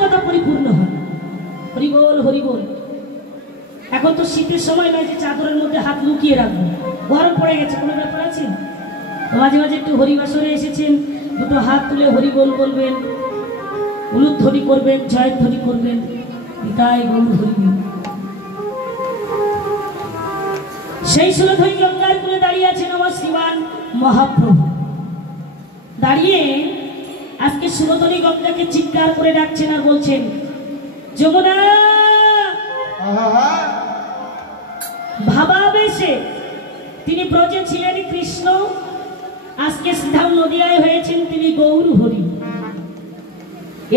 কথা পরিপূর্ণ হয়। হরিবোল হরিবোল। এখন তো শীতের সময় নয় যে চাদরের মধ্যে হাত লুকিয়ে রাখবো, গরম পড়ে গেছে, কোনো ব্যাপার আছে? মাঝে মাঝে একটু হরিবাসরে এসেছেন, দুটো হাত তুলে হরিবোল বলবেন, উলুধ্বনি করবেন, জয়ধ্বনি করবেন, তাই গৌর হরিবোল। সেই সুরধৈ গঙ্গার কূলে দাঁড়িয়ে আছেন আমার শ্রীমান মহাপ্রভু। দাঁড়িয়ে আজকে সুরধনী গঙ্গাকে চিৎকার করে ডাকছেন আর বলছেন, যমুনা। ভাবাবেশে তিনি ব্রজে ছিলেন কৃষ্ণ, আজকে সিধাম নদিয়ায় হয়েছেন তিনি গৌর হরি।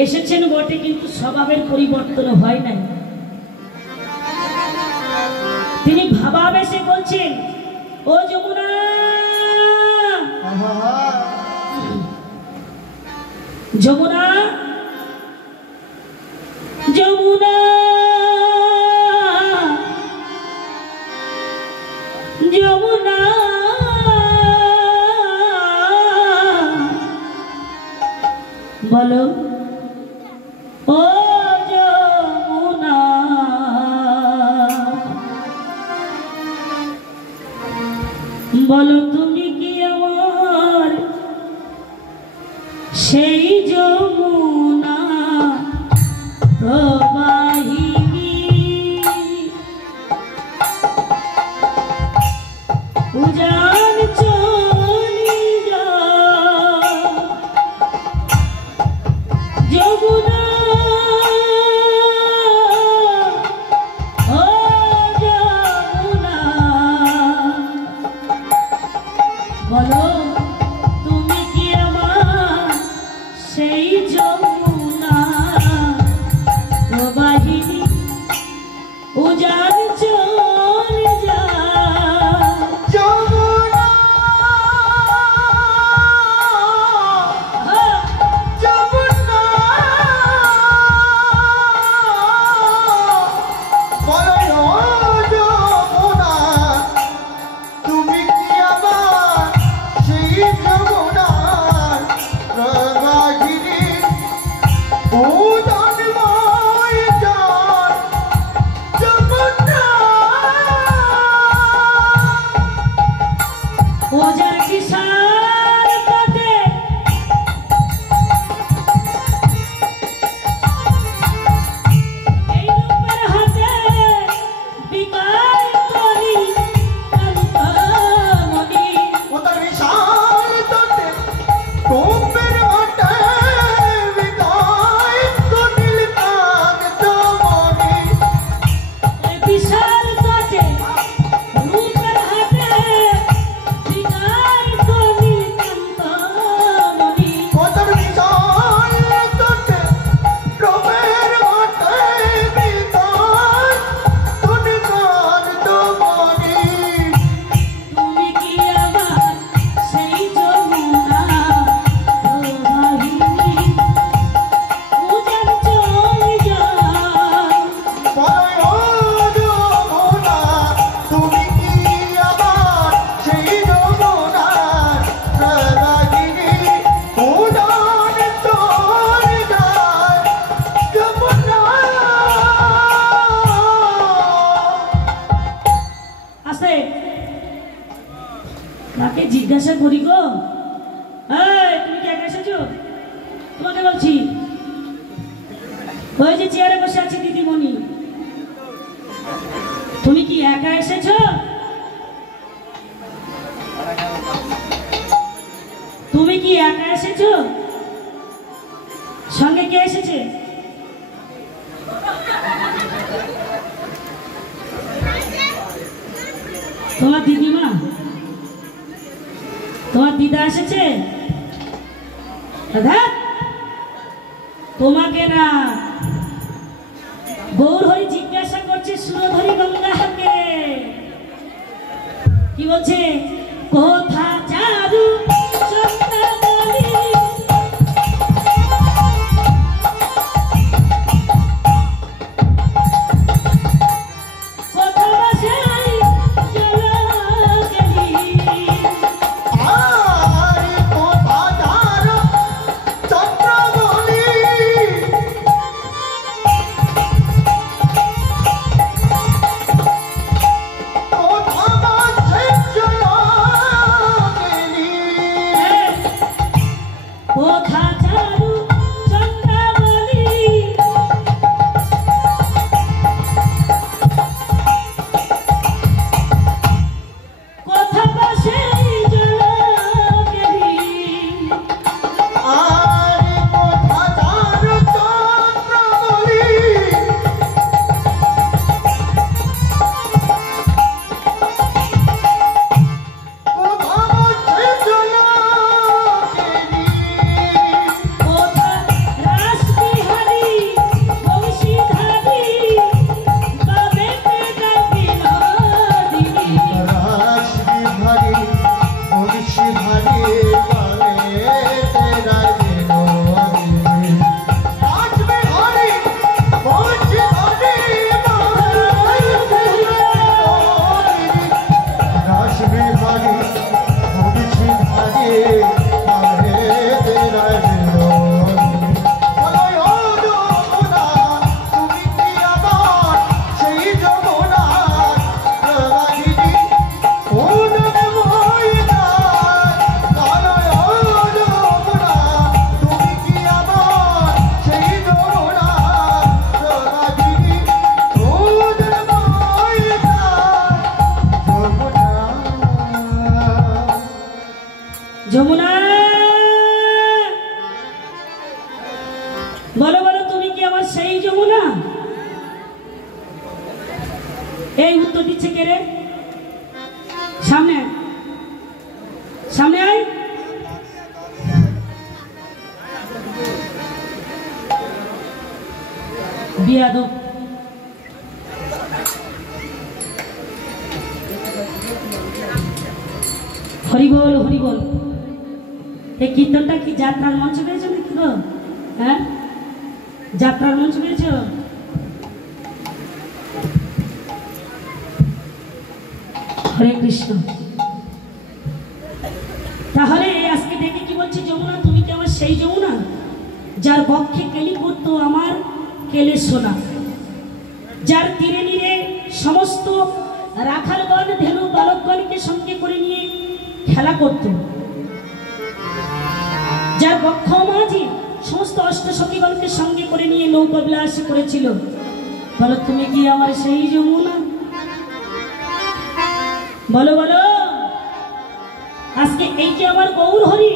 এসেছেন বটে, কিন্তু স্বভাবের পরিবর্তন হয় নাই। তিনি ভাবাবেশে বলছেন, ও যমুনা। যমুনা যমুনা যমুনা বলো, ও যমুনা বলো, তুমি কি আমার সেই যমুনা প্রবাহিনী? উজান চলি যায় যমুনা, ও যমুনা বলো, তুমি কি আমার সেই যমুনা প্রবাহিনী? উজান চলে যায় যমুনা, যমুনা বলো, যমুনা তুমি কি আমার সেই যমুনা প্রবাহিনী? উদানময় জল যমুনা, ওজার বিশাল পথে এই রূপের হাতে বিকার করি কান্তমণি। ওদের বিশাল তটে কোপের হাটে বিদায় করিল কান্তমণি। এই বিশাল পথে রূপের হাতে বিকার করি কান্তমণি। ওদের বিশাল তটে কোপের হাটে বিদায় করিল কান্তমণি। তুমি কি আমার সেই যমুনা প্রবাহিনী? উজান চলে যায় বলো, যমুনা তুমি কি আমার সেই যমুনা প্রবাহিনী? উদান চলে যায় যমুনা। আসে তাকে জিজ্ঞাসা করি গো, এই তুমি কি একা এসেছো? তোমাকে বলছি, ওই যে চেয়ারে বসে আছে দিদিমণি, তুমি কি একা এসেছো? তুমি কি একা এসেছো? সঙ্গে কে এসেছে? তোমার দিদিমা, তোমার দিদা এসেছে? দাদা তোমাকে না, গৌর হরি জিজ্ঞাসা করছে সুরধরি গঙ্গাকে। কি বলছে? কোথা চারু চন্দ্রমণি, কোথা বসে চলা গেলি? আর কোথা যার চন্দ্রমণি, যমুনা? এই উত্তর দিচ্ছে কে রে? সামনে সামনে আয়। বিয়াদব। হরিবল হরিবল। এই কীর্তনটা কি যাত্রার মঞ্চ পেয়েছো নাকি গো? হ্যাঁ, যাত্রার মঞ্চ পেয়েছো? হরে কৃষ্ণ। তাহলে আজকে দেখে কি বলছে, যমুনা তুমি কি আমার সেই যমুনা যার বক্ষে কেলি করতো আমার কেলে সোনা, যার তীরে নীরে সমস্ত রাখালগণ ধেনু বালকগণকে সঙ্গে করে নিয়ে খেলা করত, যার বক্ষ মাঝে সমস্ত অষ্টসখীগণকে সঙ্গে করে নিয়ে নৌকা বিলাস করেছিল। বলো তুমি কি আমার সেই যমুনা? বলো বলো। আজকে এই যে আমার গৌর হরি,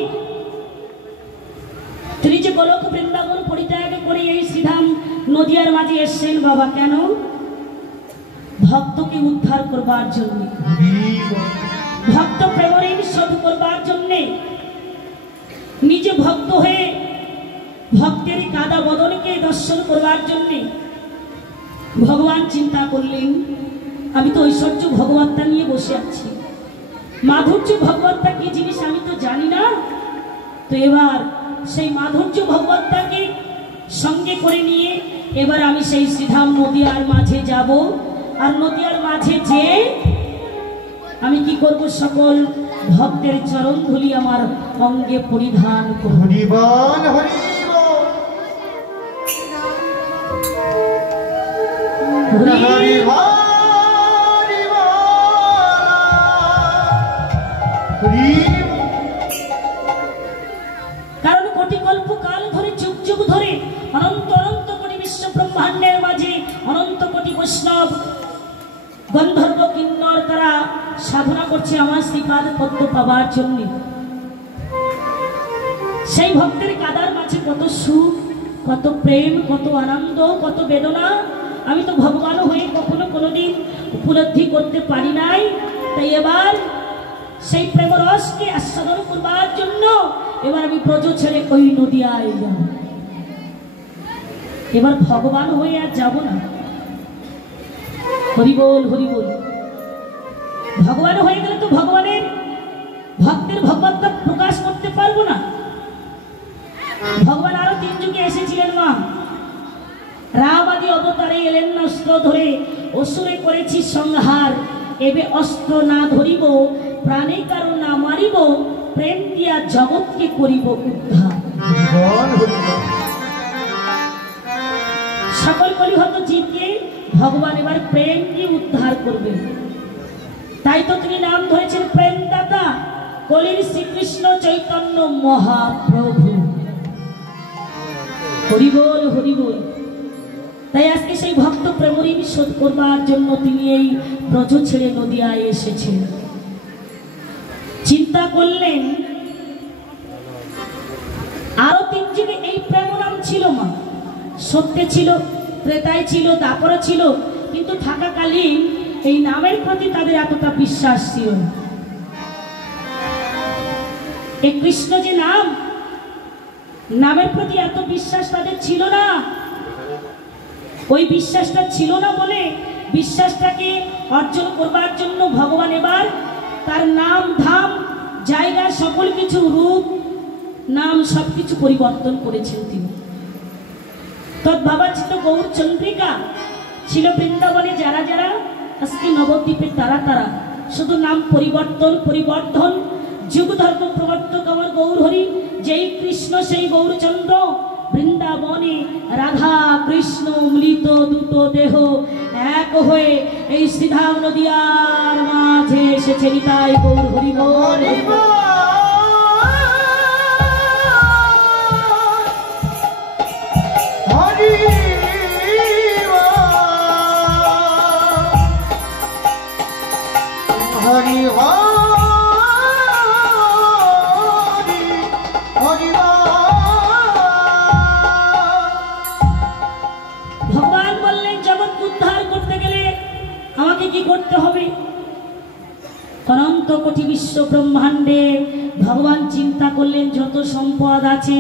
তিনি যে গোলক বৃন্দাবন পরিত্যাগ করে এই শ্রীধাম নদিয়ার মাঝে এসছেন বাবা, কেন? ভক্তকে উদ্ধার করবার জন্য, ভক্ত প্রেমঋণ শোধ করবার জন্য, নিজে ভক্ত হয়ে ভক্তের কাদা বদনকে দর্শন করবার জন্য ভগবান চিন্তা করলেন, আমি তো ঐশ্বর্য ভগবত্তা নিয়ে বসে আছি, মাধুর্য ভগবত্তা কি জিনিস আমি তো জানি না, তো এবার সেই মাধুর্য ভগবত্তাকে সঙ্গে করে নিয়ে এবার আমি সেই শ্রীধাম নদিয়ার মাঝে যাব। আর নদিয়ার মাঝে যে আমি কি করব, সকল ভক্তের চরণ ধুলি আমার অঙ্গে পরিধান করব। হরিবল হরিবল হরিবল কারণ কোটি কল্প কাল ধরে যুগ যুগ ধরে অনন্ত অনন্ত কোটি বিশ্ব ব্রহ্মাণ্ডের মাঝে অনন্ত কোটি বৈষ্ণব গন্ধর্ব কিন্নর তারা সাধনা করছে আমার শ্রীপাদ পদ্ম পাবার জন্য। সেই ভক্তের কাদার মাঝে কত সুখ, কত প্রেম, কত আনন্দ, কত বেদনা আমি তো ভগবান হয়ে কখনো কোনোদিন উপলব্ধি করতে পারি নাই। তাই এবার সেই প্রেম রসকে আস্বাদন করবার জন্য এবার আমি ব্রজ ছেড়ে ওই নদিয়ায় যাব। এবার ভগবান হয়ে আর যাব না। হরিবল হরিবল। ভগবান হয়ে গেলে তো ভগবানের ভক্তের ভগবত্তা প্রকাশ করতে পারবো না। ভগবান আরো 3 যুগে এসেছিলেন মা, রাম আদি অবতারে এলেন অস্ত্র ধরে, অসুরে করেছি সংহার, এবে অস্ত্র না ধরিব, প্রাণে কারো না মারিব, প্রেম দিয়া জগৎকে করিব উদ্ধার। সকল কলিহত জীবকে ভগবান এবার প্রেম দিয়ে উদ্ধার করবে। তাই তো তিনি নাম ধরেছেন প্রেমদাতা, কলির শ্রীকৃষ্ণ চৈতন্য মহাপ্রভু। হরিবল হরিবল। তাই আজকে সেই ভক্ত প্রেমঋণ শোধ করবার জন্য তিনি এই ব্রজ ছেড়ে নদিয়ায় এসেছেন। চিন্তা করলেন আরো 3 যুগে এই প্রেম নাম ছিল মা, সত্যে ছিল, ত্রেতায় ছিল, দাপরে ছিল, কিন্তু থাকাকালীন এই নামের প্রতি তাদের এতটা বিশ্বাস ছিল না। এই কৃষ্ণ যে নাম, নামের প্রতি এত বিশ্বাস তাদের ছিল না। ওই বিশ্বাসটা ছিল না বলে বিশ্বাসটাকে অর্জন করবার জন্য ভগবান এবার তার নাম ধাম জায়গা সকল কিছু রূপ নাম সবকিছু পরিবর্তন করেছেন তিনি। তদ্ভাবাচিত গৌর চন্দ্রিকা ছিল বৃন্দাবনে যারা যারা, আজকে নবদ্বীপের তারা তারা, শুধু নাম পরিবর্তন পরিবর্ধন। যুগ ধর্ম প্রবর্তক আমার গৌর হরি, যেই কৃষ্ণ সেই গৌরচন্দ্র। বৃন্দাবনে রাধা কৃষ্ণ মিলিত দুটো দেহ এক হয়ে এই শ্রীধাম নদিয়ার মাঝে এসেছে। নিতাই গৌর হরি বল। হরি হরি করতে হবে? অনন্ত কোটি বিশ্ব ব্রহ্মাণ্ডে ভগবান চিন্তা করলেন যত সম্পদ আছে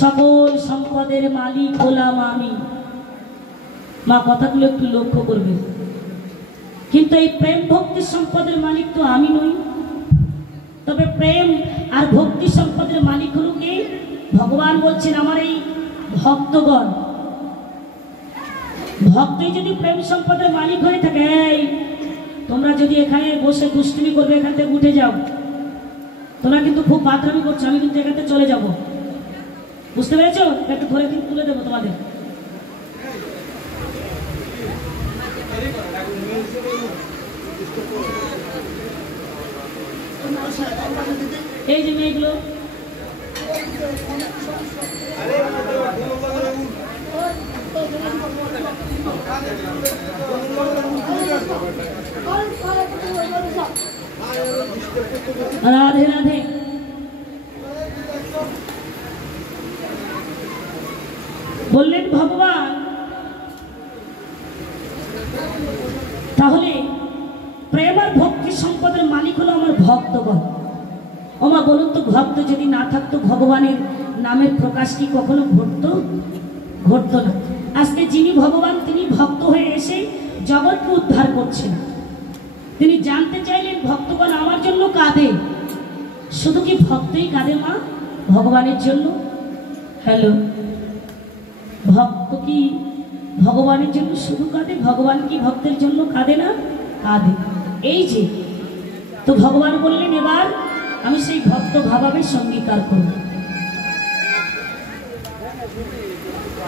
সকল সম্পদের মালিক হলাম আমি। মা কথাগুলো একটু লক্ষ্য করবে। কিন্তু এই প্রেম ভক্তি সম্পদের মালিক তো আমি নই। তবে প্রেম আর ভক্তি সম্পদের মালিক হলো কে? ভগবান বলছেন আমার এই ভক্তগণ। ভক্তই যদি প্রেম সম্পদের মালিক হয়ে থাকে, তোমরা যদি এখানে বসে দুষ্টুমি করবে এখান থেকে উঠে যাও। তোমরা কিন্তু খুব বাদরামি করছো, আমি কিন্তু এখান থেকে চলে যাব। বুঝতে পেরেছো? একটু ধরে কিন্তু তুলে দেবো তোমাদের। এই যে মেয়েগুলো রাধে রাধে। বললেন ভগবান তাহলে প্রেম আর ভক্তি সম্পদের মালিক হলো আমার ভক্তগণ। ওমা বলুন তো, ভক্ত যদি না থাকতো ভগবানের নামের প্রকাশ কি কখনো ঘটতো না? আজকে যিনি ভগবান তিনি ভক্ত হয়ে এসে জগৎকে উদ্ধার করছেন। তিনি জানতে চাইলেন ভক্তগণ আমার জন্য কাঁদে। শুধু কি ভক্তই কাঁদে মা ভগবানের জন্য? হ্যালো, ভক্ত কি ভগবানের জন্য শুধু কাঁদে? ভগবান কি ভক্তের জন্য কাঁদে না? কাঁদে। এই যে তো ভগবান বললেন এবার আমি সেই ভক্ত ভাবাবেশ অঙ্গীকার করব।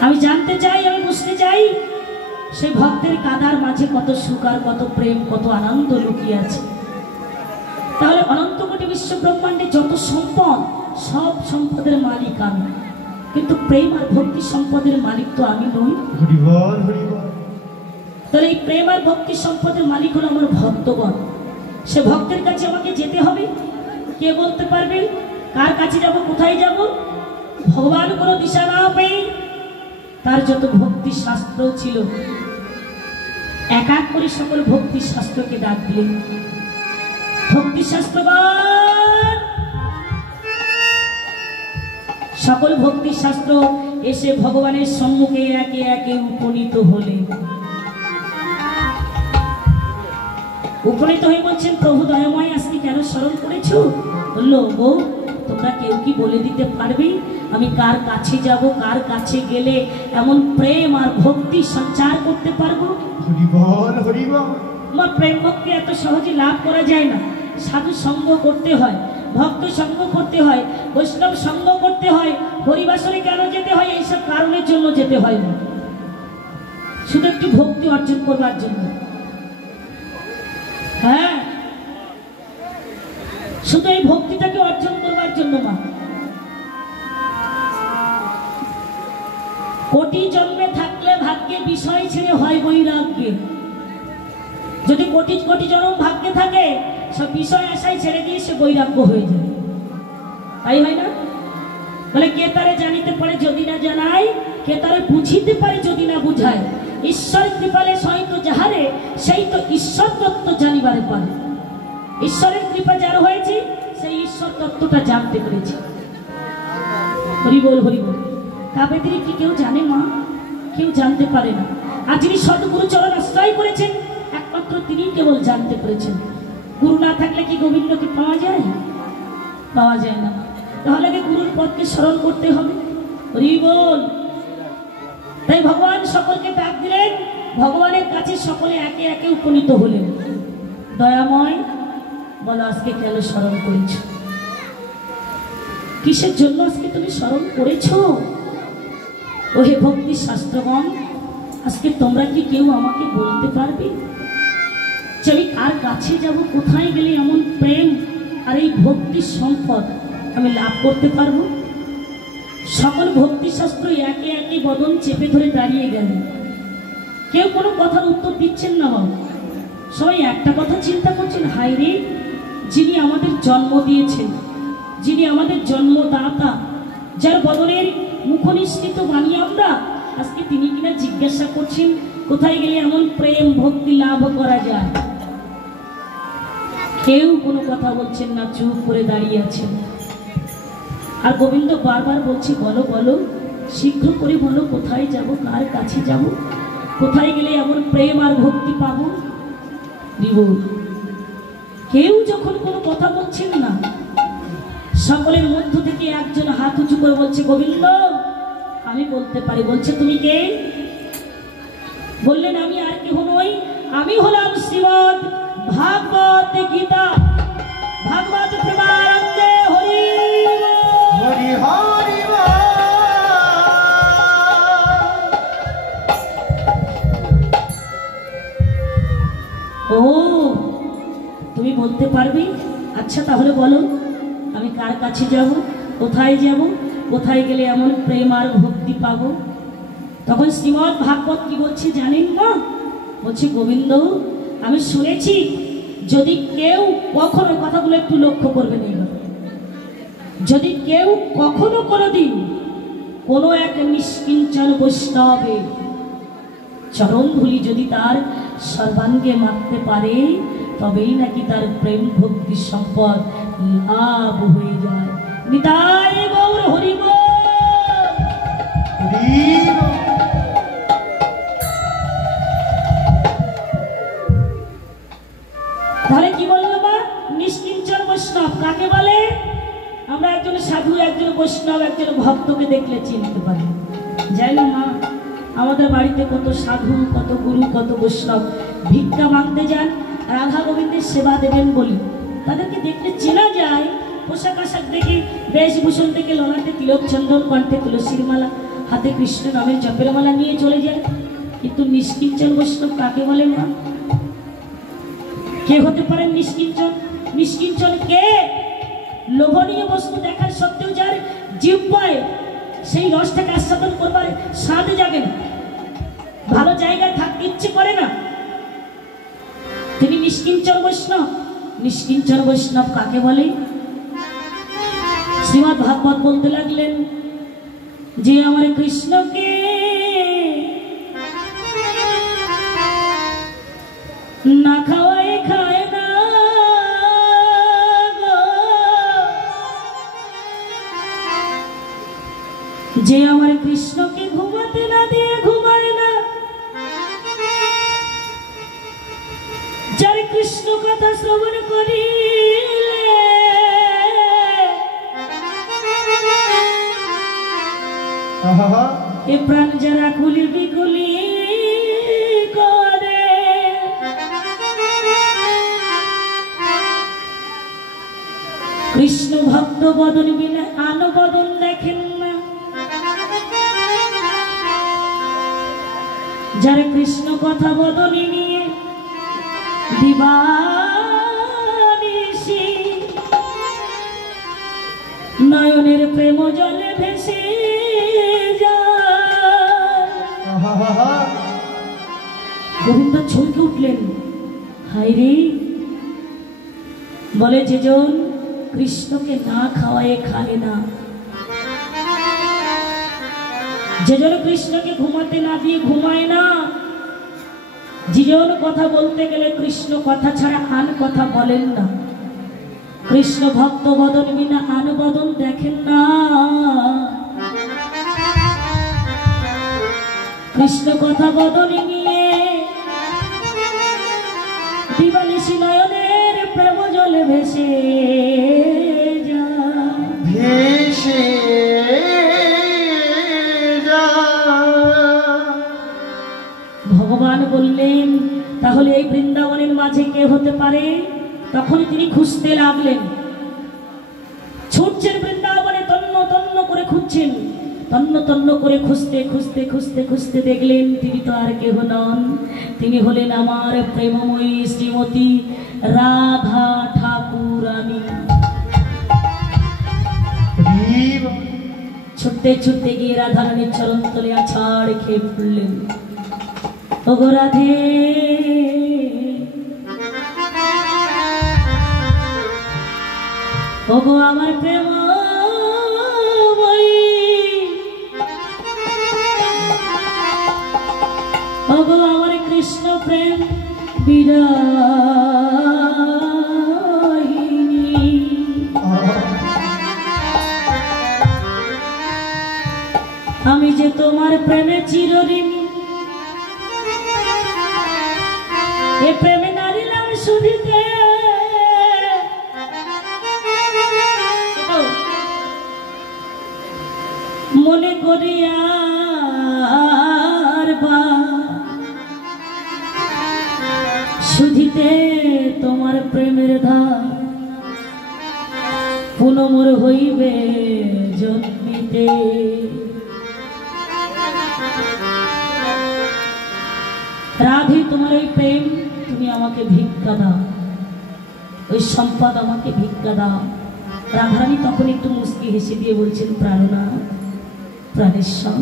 আমি জানতে চাই, আমি বুঝতে চাই সেই ভক্তের কাদার মাঝে কত সুখ আর কত প্রেম, কত আনন্দ লুকিয়ে আছে। তাহলে অনন্ত কোটি বিশ্ব ব্রহ্মাণ্ডে যত সম্পদ, সব সম্পদের মালিক আমি, কিন্তু প্রেম আর ভক্তি সম্পদের মালিক তো আমি নই। তাহলে এই প্রেম আর ভক্তি সম্পদের মালিক হলো আমার ভক্তগণ। সে ভক্তের কাছে আমাকে যেতে হবে। কে বলতে পারবে কার কাছে যাব, কোথায় যাব? ভগবান কোনো দিশা না পেয়ে তার যত ভক্তি শাস্ত্র ছিল এক এক করে সকল ভক্তি শাস্ত্রকে ডাক দিলেন। ভক্তি শাস্ত্রগণ, সকল ভক্তি শাস্ত্র এসে ভগবানের সম্মুখে একে একে উপনীত হলেন। উপনীত হয়ে বলছেন প্রভু দয়াময় আজকে কেন স্মরণ করেছো? বললো গো তোমরা কেউ কি বলে দিতে পারবে আমি কার কাছে যাব, কার কাছে গেলে এমন প্রেম আর ভক্তি সঞ্চার করতে পারবো? আমার প্রেম ভক্তি এত সহজে লাভ করা যায় না। সাধু সঙ্গ করতে হয়, ভক্ত সঙ্গ করতে হয়, বৈষ্ণব সঙ্গ করতে হয়। হরিবাসরে কেন যেতে হয়? এইসব কারণের জন্য যেতে হয় না, শুধু একটু ভক্তি অর্জন করবার জন্য। হ্যাঁ, শুধু এই ভক্তিটাকে অর্জন করবার জন্য মা। কোটি জন্মে থাকলে ভাগ্যে বিষয় ছেড়ে হয় বৈরাগ্যে। যদি কোটি কোটি জন্ম ভাগ্যে থাকে সব বিষয় আশায় ছেড়ে দিয়ে সে বৈরাগ্য হয়ে যায়। তাই হয় না? বলে কে তারে জানিতে পারে যদি না জানায়, কে তারে বুঝিতে পারে যদি না বুঝায়। ঈশ্বর কৃপালে সহিত যাহারে সেই তো ঈশ্বর তত্ত্ব জানিবারে পারে। ঈশ্বরের কৃপা যার হয়েছে সেই ঈশ্বর তত্ত্বটা জানতে পেরেছে। হরি বল হরি বল। তা ব্যতিরে কি কেউ জানে মা? কেউ জানতে পারে না। আর যিনি সদ্গুরু চরণ আশ্রয় করেছেন একমাত্র তিনি কেবল জানতে পেরেছেন। গুরু না থাকলে কি গোবিন্দকে পাওয়া যায়? পাওয়া যায় না। তাহলে কি গুরুর পথকে স্মরণ করতে হবে? হরি বল। তাই ভগবান সকলকে ডাক দিলেন, ভগবানের কাছে সকলে একে একে উপনীত হলেন। দয়াময় বলো আজকে কেন স্মরণ করেছ? কিসের জন্য আজকে তুমি স্মরণ করেছ? ও হে ভক্তি শাস্ত্রগণ, আজকে তোমরা কি কেউ আমাকে বলতে পারবে যে আমি কার কাছে যাব, কোথায় গেলে এমন প্রেম আর এই ভক্তির সম্পদ আমি লাভ করতে পারবো? সকল ভক্তি শাস্ত্র একে একে বদন চেপে ধরে দাঁড়িয়ে গেলেন। কেউ কোনো কথার উত্তর দিচ্ছেন না বাবা। সবাই একটা কথা চিন্তা করছেন, হায় রে, যিনি আমাদের জন্ম দিয়েছেন, যিনি আমাদের জন্মদাতা, যার বদনের মুখনিষ্ঠিত বাণী আমরা, আজকে তিনি কিনা জিজ্ঞাসা করছেন কোথায় গেলে এমন প্রেম ভক্তি লাভ করা যায়। কেউ কোনো কথা বলছেন না, চুপ করে দাঁড়িয়ে আছেন। আর গোবিন্দ বারবার বলছে, বলো বলো, শীঘ্র করে বলো, কোথায় যাব, কার কাছে যাব, কোথায় গেলে এমন প্রেম আর ভক্তি পাবো। কেউ যখন কোনো কথা বলছেন না, সকলের মধ্য থেকে একজন হাত উঁচু করে বলছে, গোবিন্দ আমি বলতে পারি। বলছে, তুমি কে? বললেন, আমি আর কেহ নই, আমি হলাম শ্রীমদ ভাগবত গীতা, ভাগবত প্রেমানন্দে হরি হরি হরি ও তুমি বলতে পারবে? আচ্ছা তাহলে বলো, আমি কার কাছে যাব, কোথায় যাব, কোথায় গেলে এমন প্রেম আর ভক্তি পাবো। তখন শ্রীমদ ভাগবত কি বলছে জানেন না? বলছে, গোবিন্দ আমি শুনেছি, যদি কেউ কখনো, কথাগুলো একটু লক্ষ্য করবেন, এইবার যদি কেউ কখনো কোনোদিন কোনো এক নিষ্কিঞ্চন বৈষ্ণবে চরণ ধুলি যদি তার সর্বাঙ্গে মারতে পারে, তবেই নাকি তার প্রেম ভক্তি সম্পদ লাভ হয়ে যায়। নিতাই গৌর হরি বল। তাহলে কি বললো মা? নিষ্কিঞ্চন বৈষ্ণব কাকে বলে? আমরা একজন সাধু, একজন বৈষ্ণব, একজন ভক্তকে দেখলে চিনতে পারি। যাই না মা, আমাদের বাড়িতে কত সাধু, কত গুরু, কত বৈষ্ণব ভিক্ষা মাগতে যান, রাধা গোবিন্দের সেবা দেবেন বলি, তাদেরকে দেখলে চেনা যায়। পোশাক আশাক দেখে, বেশভূষণ থেকে, ললাটে তিলক চন্দন, কণ্ঠে তুলসীর মালা, হাতে কৃষ্ণ নামের জপের মালা নিয়ে চলে যায়। কিন্তু নিষ্কিঞ্চন বৈষ্ণব কাকে বলে মা? কে হতে পারেন নিষ্কিঞ্চন? নিষ্কিঞ্চন কে? লোভনীয় বস্তু দেখার সত্ত্বেও যার জিহ্বায় সেই রসটাকে আস্বাদন করবার স্বাদ জাগে না, ভালো জায়গায় থাকতে ইচ্ছে করে না, তিনি নিষ্কিঞ্চন বৈষ্ণব। নিষ্কিঞ্চন বৈষ্ণব কাকে বলে? শ্রীমদ ভাগবত বলতে লাগলেন যে আমার কৃষ্ণকে না খাওয়ায় খায় না, যে আমার কৃষ্ণকে ঘুমাতে না দিয়ে ঘুমায় না, যার কৃষ্ণ কথা শ্রবণ করিলে এ প্রাণ যারা কুলি বিকুলি করে, কৃষ্ণ ভক্ত বদন বিনা আনো বদন দেখেন না, যারা কৃষ্ণ কথা বদনে নিয়ে দিবানিশি নয়নের প্রেম জলে ভেসে যায়। গোবিন্দ চমকে উঠলেন, হায় রে, বলে যেজন কৃষ্ণকে না খাওয়ায় খায় না, যেজন কৃষ্ণকে ঘুমাতে না দিয়ে ঘুমায় না, যেজন কথা বলতে গেলে কৃষ্ণ কথা ছাড়া আন কথা বলেন না, কৃষ্ণ ভক্ত বদন বিনা আন বদন দেখেন না, কৃষ্ণ কথা বদনে নিয়ে দিবানিশি নয়নের প্রেম জলে ভেসে যায়, ভেসে ভগবান বললেন, তাহলে এই বৃন্দাবনের মাঝে কে হতে পারে? তখন তিনি খুঁজতে লাগলেন, ছুটছেন বৃন্দাবনে, তন্ন তন্ন করে খুঁজছেন, তন্ন তন্ন করে খুঁজতে খুঁজতে খুঁজতে খুঁজতে দেখলেন তিনি তো আর কেহ নন, তিনি হলেন আমার প্রেমময়ী শ্রীমতী রাধা ঠাকুরানী। ছুটতে ছুটতে গিয়ে রাধা রানীর চরণ তলে আছাড় খেয়ে পড়লেন, ওগো রাধে, ওগো আমার প্রেম, ওগো আমার কৃষ্ণ প্রেম বিরাট, যে তোমার প্রেমে চিরঋণী, এ প্রেমে নারিলাম শুধিতে, মনে করিয়া শুধিতে তোমার প্রেমের ধার, পুনমর হইবে জন্মিতে। রাধে তোমার ওই প্রেম তুমি আমাকে ভিক্ষা দাও, ওই সম্পদ আমাকে ভিক্ষা দাও। রাধারানী তখন একটু মুস্কি হেসে দিয়ে বলছেন, প্রাণনা প্রাণেশ্বর,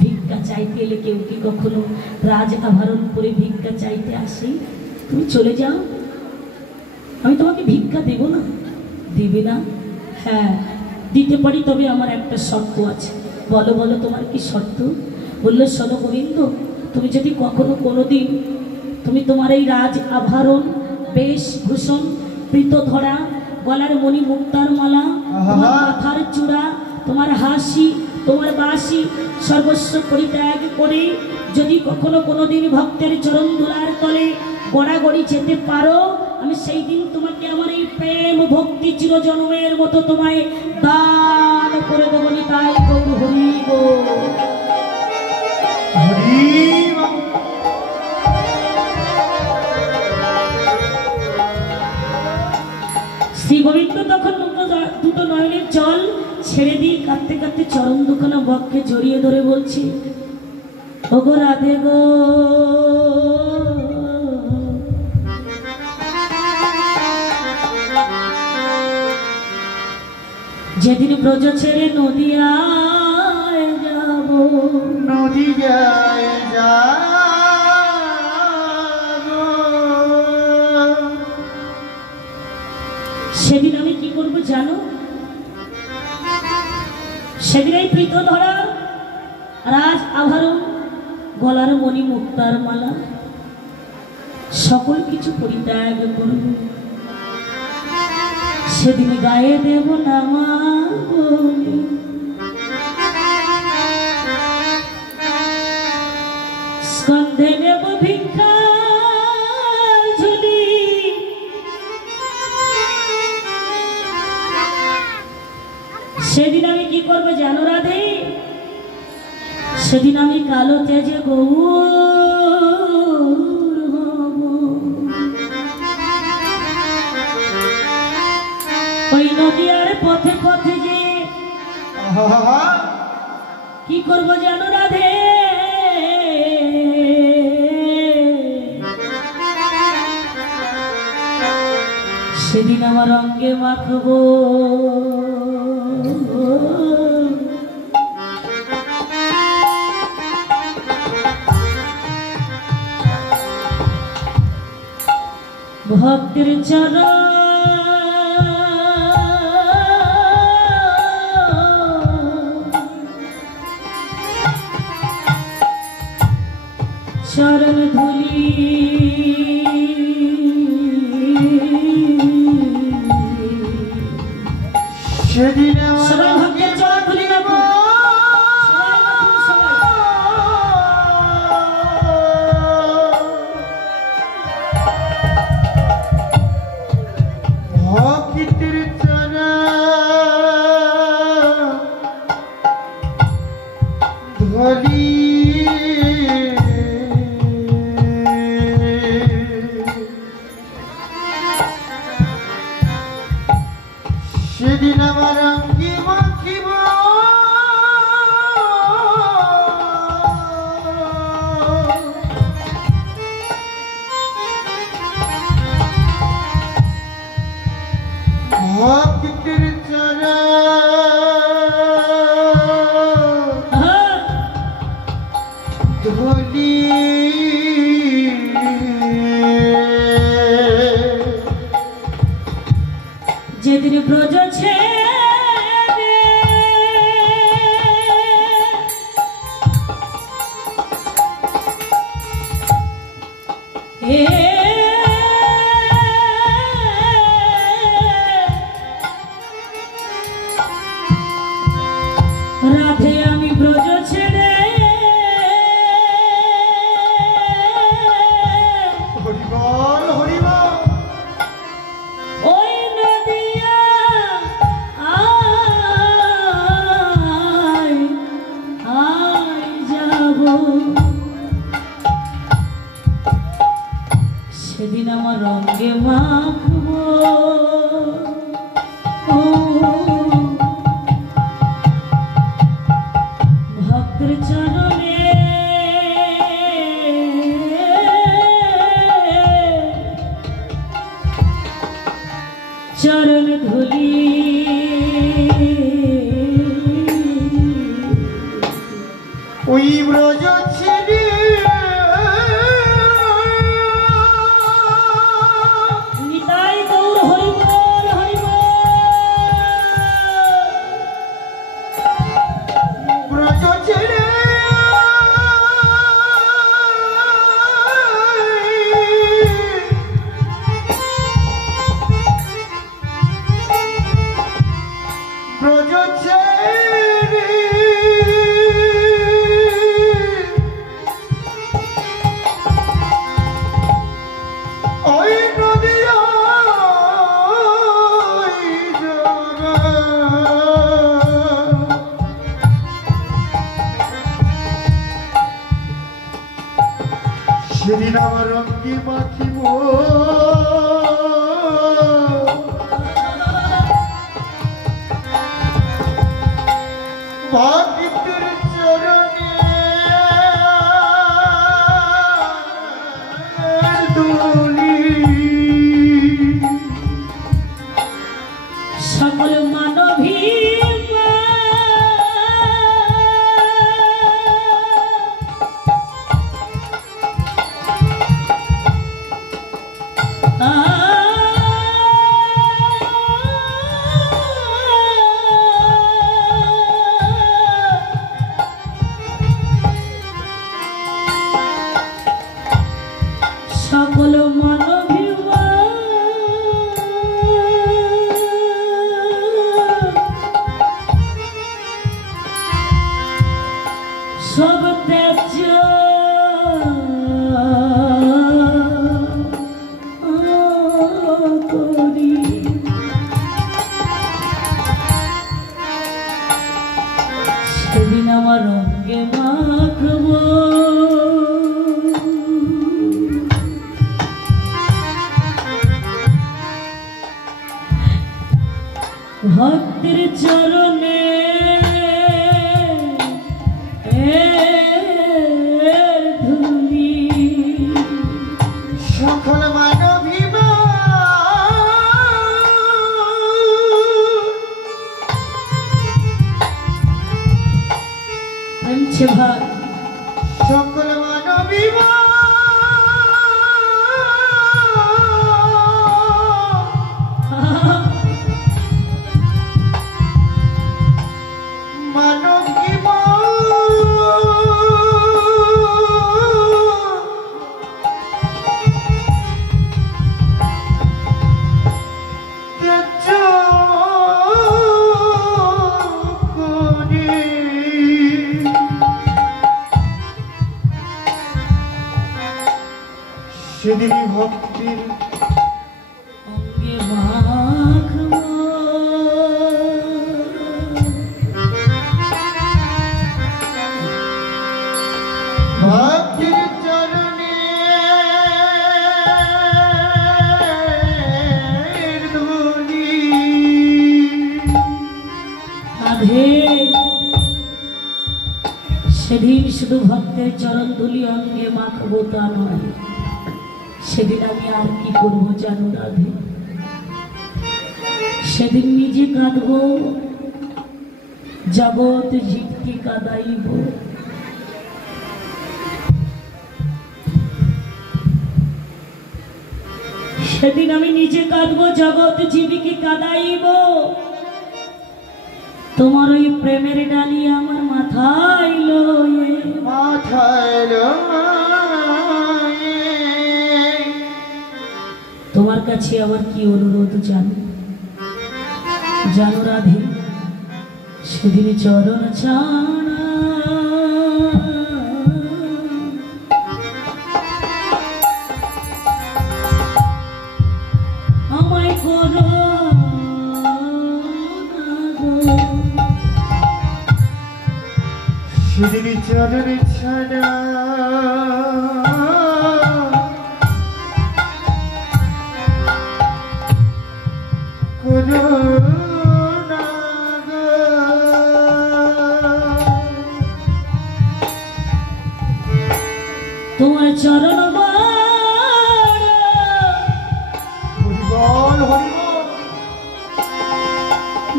ভিক্ষা চাইতে এলে কেউ কি কখনো রাজ আভরণ করে ভিক্ষা চাইতে আসে? তুমি চলে যাও, আমি তোমাকে ভিক্ষা দেব না। দেবে না? হ্যাঁ দিতে পারি, তবে আমার একটা শর্ত আছে। বলো বলো তোমার কি শর্ত? বললো, শোনো গোবিন্দ, তুমি যদি কখনো কোনোদিন তুমি তোমার এই রাজ আভরণ, বেশভূষণ, পীত ধরা, গলার মণি, মুক্তার মালা, তোমার মাথার চূড়া, তোমার হাসি, তোমার বাসি সর্বস্ব পরিত্যাগ করে যদি কখনো কোনোদিন ভক্তের চরণ ধুলার তলে গড়াগড়ি যেতে পারো, আমি সেই দিন তোমাকে আমার এই প্রেম ভক্তি চিরজন্মের মতো তোমায় দান করে দেবো। তাই গৌর হরি গো হরি। শ্রী গোবিন্দ তখন দুটো নয়নের জল ছেড়ে দিয়ে কাঁদতে কাঁদতে চরণ দুখানা বক্ষে জড়িয়ে ধরে বলছি, ওগো রাধে গো, যেদিন ব্রজ ছেড়ে নদিয়ায় যাব, নদিয়ায় যাব, সেদিন আমি কি করবো জানো? সেদিন এই প্রীত ধরা রাজ আভরণ, গলার মণি, মুক্তার মালা, সকল কিছু পরিত্যাগ করব। সেদিন গায়ে দেব নামাবলি, স্কন্ধে নেব ভিক্ষা ঝুলি, সেদিন আমি কি করবো জানো রাধে? সেদিন আমি কালো তেজে গৌর হব। ওই নদিয়ার পথে পথে যে কি করবো জানো রাধে? সেদিন আমার অঙ্গে মাখবো ভক্তের চরণ ধুলি। সেদিন সবাই ভক্তের চরণ ধুলি নেব। ভক্তির চরণ ধরি, সেদিন আমার অঙ্গে মাখিব ভক্তির চরণ ধরি। যেদিন ব্রজ ছেড়ে রাধে আমি ব্রজ ছেড়ে সেদিন আমার রঙে মাখবো ভক্তের চরণে চরণ ধুলি ওই ব্রজ ছেড়ে নিতাই গৌর হরি বল হরি বল ব্রজ ছেড়ে ব্রজ ছেড়ে ওই নদিয়া সেদিন আমার রঙে মাখিব ভক্তের চরণে ধুলি সকল মানবী সকল মানবী সব ত্যাজ্য করি সেদিন আমার রঙে মাখবো ভক্তের চরণে ধুলি সকল মানবী পঞ্চে ভাগ সকল মানবী মানবী সেদিন ভক্তির অঙ্গে মাখবো ভক্তির চরণে ধুলি রাধে সেদিন শুধু ভক্তের চরণ ধুলি অঙ্গে মাখবো তা নয় সেদিন আমি আর কি করবো জানো রাধে সেদিন নিজে কাঁদবো জগৎ জীবকে কাঁদাইব সেদিন আমি নিজে কাঁদবো জগৎ জীবকে কাঁদাইব তোমার ওই প্রেমের ডালি আমার মাথায় লয়ে মাথায় তোমার কাছে আমার কি অনুরোধ জানো জানো রাধে সেদিন চরণ ছাড়া আমায় করো সেদিন চরণ ছাড়া তোমার চরণ হরিবল হরিবল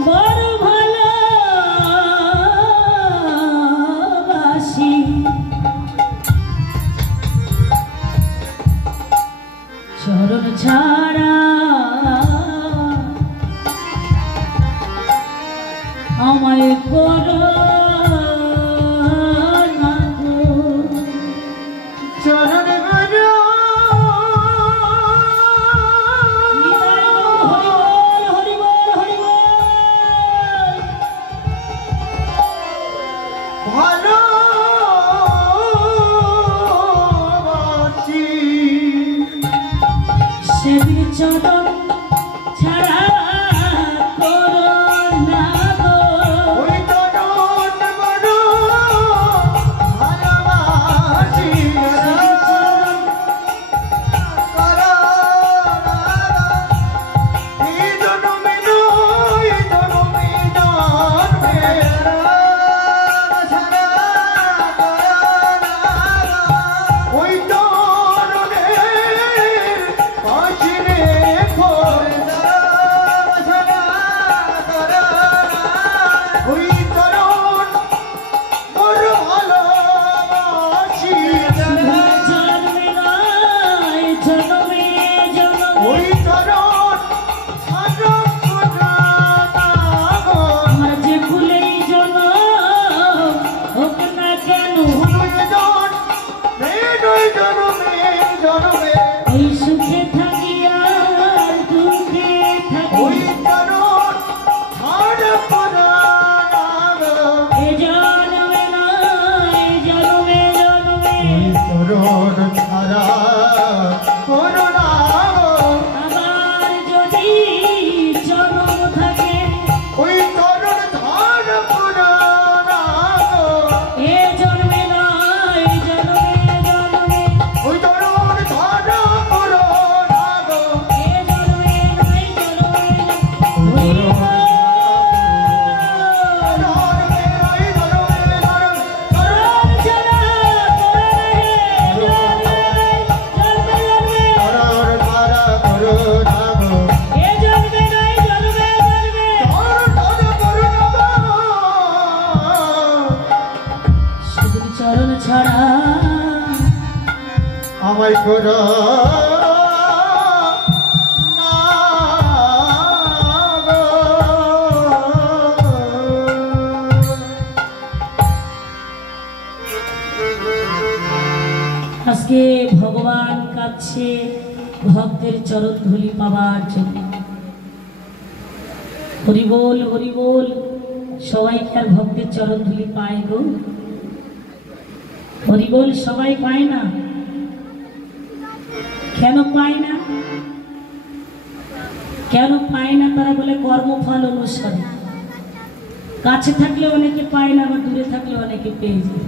বড় ভালোবাসি চরণ ছাড়া আমায় করো না গো। চরণ নিতাই গৌর হরি বল হরি বল হরি বল। ভালোবাসি সেদিন চরণ ছাড়া করো না গো। ওই চরণ বড় ভালোবাসি এই জন্মে নয় জন্মে জন্মে ওই চরণে পাশে খোল ওই চরণ বড় ভালোবাসি জন্মে নয় জন্মে জন্মে ওই চরণ ছাড়ো না গো আমার যে ভুলেই জন্ম হোক না কেন ওই সুখে থাকি আর দুঃখে থাকি এ জন্মে নয় জন্মে জন্মে আবার যদি জন্ম থাকে এ জন্মে নয় জন্মে জন্মে এ জন্মে নয় জন্মে হরি বল। চরণ ছাড়া করো না হে জন্মে জন্মে এ জন্মে নয় জন্মে জন্মে সেদিন চরণ ছাড়া আমায় করো আজকে ভগবান কাছে ভক্তের চরণ ধুলি পাওয়ার জন্য হরি বল হরি বল। সবাই কি আর ভক্তের চরণ ধুলি পায় গো? হরি বল সবাই পায় না। কেন পায় না? কেন পায় না? তারা বলে কর্মফল অনুসারে। কাছে থাকলে অনেকে পায় না, আবার দূরে থাকলে অনেকে পেয়ে যায়।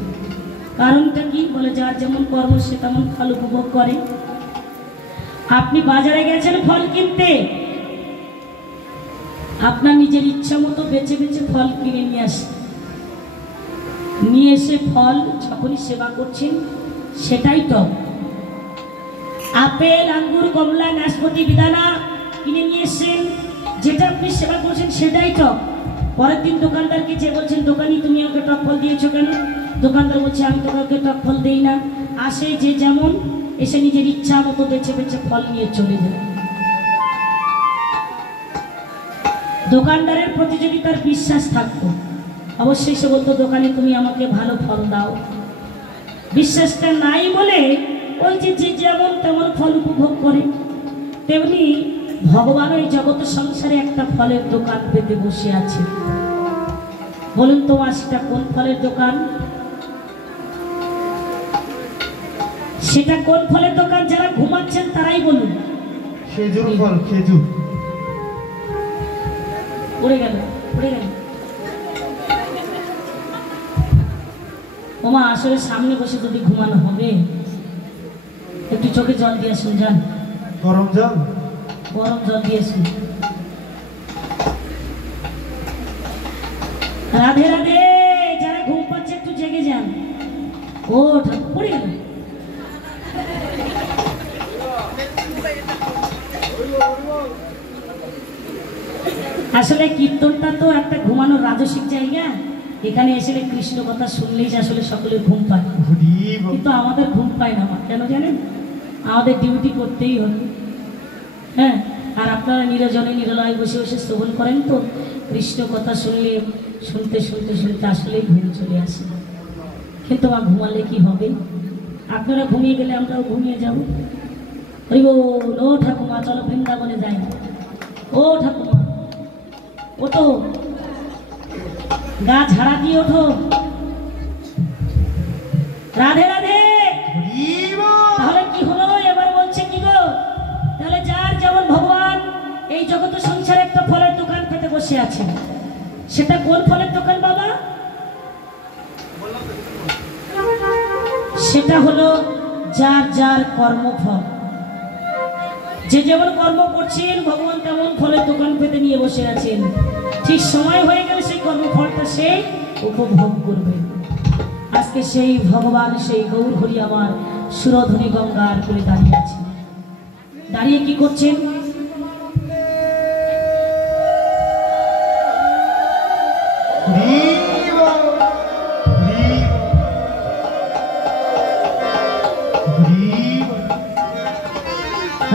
কারণটা কি? বলে যার যেমন কর্ম সে তেমন ফল উপভোগ করে। আপনি বাজারে গেছেন ফল কিনতে, আপনার নিজের ইচ্ছা মতো বেছে বেছে ফল কিনে নিয়ে আসেন, নিয়ে এসে ফল যখনই সেবা করছেন সেটাই টক। আপেল আঙ্গুর কমলা নাশপাতি বেদানা কিনে নিয়ে এসেছেন, যেটা আপনি সেবা করছেন সেটাই টক। পরের দিন দোকানদারকে যে বলছেন দোকানি তুমি আমাকে টক ফল দিয়েছো কেন? দোকানদার বলছে আমি তো কাউকে টক ফল দেই না। আসে যে যেমন, এসে নিজের ইচ্ছা মতো বেছে বেছে ফল নিয়ে চলে যায়। দোকানদারের প্রতি যদি তার বিশ্বাস থাকতো অবশ্যই সে বলতো দোকানে তুমি আমাকে ভালো ফল দাও। বিশ্বাসটা নাই বলে ওই যে যে যেমন তেমন ফল উপভোগ করে। তেমনি ভগবান ওই জগৎ সংসারে একটা ফলের দোকান পেতে বসে আছে। বলুন তো সেটা কোন ফলের দোকান? সেটা কোন ফলের দোকান? যারা ঘুমাচ্ছেন তারাই বলুন। খেজুর ফল, খেজুর। পড়ে গেল, পড়ে গেল। ওমা আসলে সামনে বসে যদি ঘুমানো হবে, একটু চোখে জল দিয়ে আসুন। যান, গরম জল, গরম জল দিয়ে আসুন। রাধে রাধে। যারা ঘুম পাচ্ছে একটু জেগে যান। ও ঠাকুর পড়ে গেল। আসলে কীর্তনটা তো একটা ঘুমানোর রাজসিক জায়গা। এখানে এসে কৃষ্ণ কথা শুনলেই যে আসলে সকলের ঘুম পায়, কিন্তু আমাদের ঘুম পায় না। কেন জানেন? আমাদের ডিউটি করতেই হবে। হ্যাঁ, আর আপনারা নিরজনে নিরলয় বসে বসে শ্রবণ করেন, তো কৃষ্ণ কথা শুনলে শুনতে শুনতে শুনতে আসলেই ঘুম চলে আসে। কিন্তু আমার ঘুমালে কি হবে? আপনারা ঘুমিয়ে গেলে আমরাও ঘুমিয়ে যাব। ওই ও ঠাকুমা, চলো বৃন্দাবনে যাই। ও ঠাকুমা ওঠো, গা ঝাড়া দিয়ে ওঠো। রাধে রাধে। তাহলে কি হলো? এবার বলছে কি গো, তাহলে যার যেমন ভগবান এই জগৎ সংসারে একটা ফলের দোকান পেতে বসে আছে, সেটা কোন ফলের দোকান বাবা? সেটা হলো যার যার কর্মফল। যে যেমন কর্ম করছেন ভগবান তেমন ফলের দোকান পেতে নিয়ে বসে আছেন। ঠিক সময় হয়ে গেলে সেই কর্মফলটা সে উপভোগ করবে। আজকে সেই ভগবান, সেই গৌর হরি আমার সুরধ্বনি গঙ্গার করে দাঁড়িয়ে আছে। দাঁড়িয়ে কি করছেন?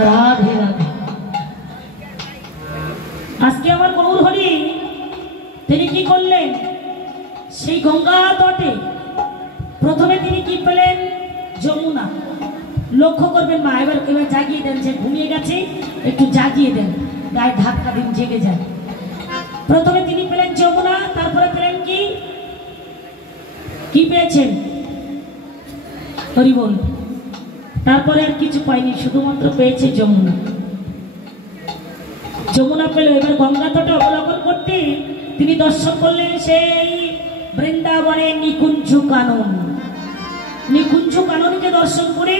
রাধে রাধে। আজকে আমার গৌর হরি তিনি কি করলেন? সেই গঙ্গা তটে প্রথমে তিনি কি পেলেন? যমুনা। লক্ষ্য করবেন মা, এবার জাগিয়ে দেন, যে ঘুমিয়ে গেছে একটু জাগিয়ে দেন, গায়ে ধাক্কা দিন, জেগে যায়। প্রথমে তিনি পেলেন যমুনা, তারপরে পেলেন কি? কি পেয়েছেন? হরি বল। তারপরে আর কিছু পাইনি, শুধুমাত্র পেয়েছে যমুনা। যমুনা পেল। এবার গঙ্গা তটে অবলোকন করতে তিনি দর্শন করলেন সেই বৃন্দাবনের নিকুঞ্জ কানন। নিকুঞ্জ কাননকে দর্শন করে,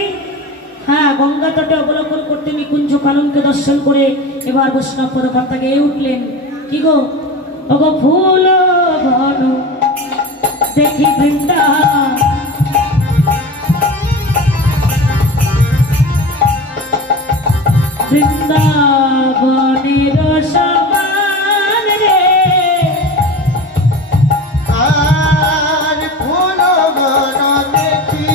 হ্যাঁ, গঙ্গা তটে অবলোকন করতে নিকুঞ্জ কাননকে দর্শন করে এবার বৈষ্ণব পদকর্তা গেয়ে উঠলেন কি গো, ওগো ফুল ঘন দেখি বৃন্দা, বৃন্দাবনের সমান রে, আর ফুল বন দেখি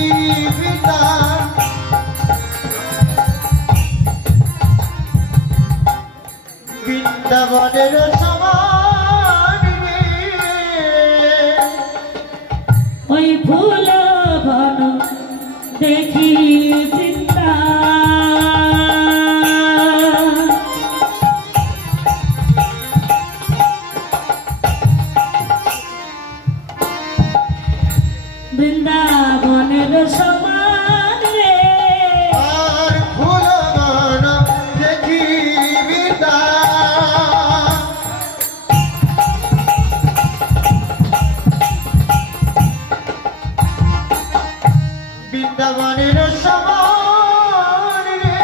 বৃন্দাবনের সমান রে, ওই ফুল বন দেখি বৃন্দা, বৃন্দাবনের সমান রে, আর ফুল বন দেখি বৃন্দাবনের সমান রে,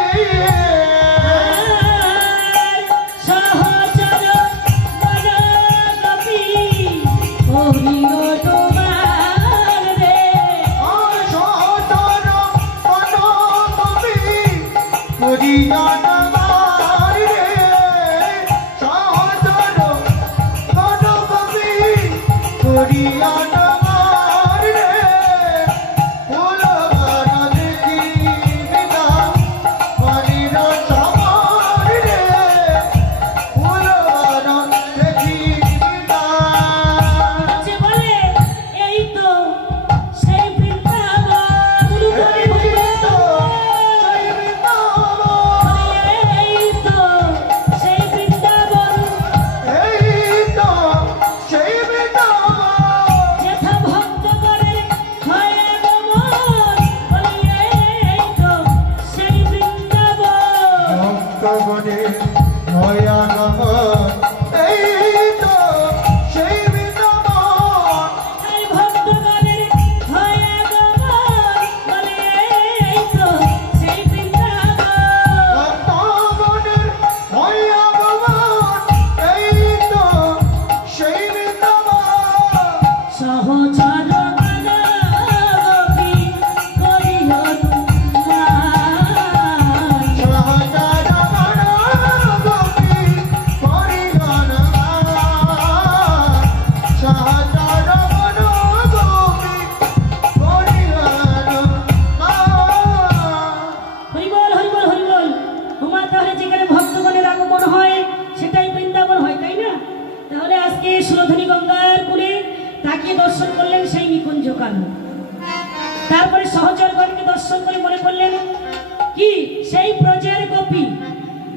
সহচর বনগোপী হরি তোমার রে, সহচর বনগোপী হরি আমার রে, সহচর বনগোপী হরি আমার রে, ফুল বন দেখি বৃন্দাবনের সমান রে, ফুল বন দেখি যে বলে এই তো সেই বৃন্দাবন, এই তো সেই বৃন্দাবন,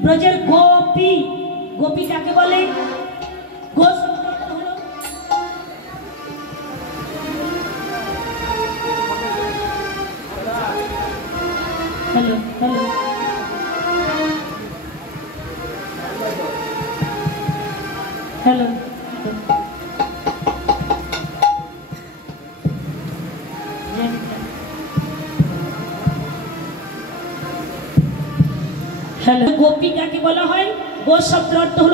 ব্রজের গোপী, গোপী কাকে বলে? গো হলো hello hello hello hello, Gopi কাকে বলা হয়? গো শব্দের অর্থ হলো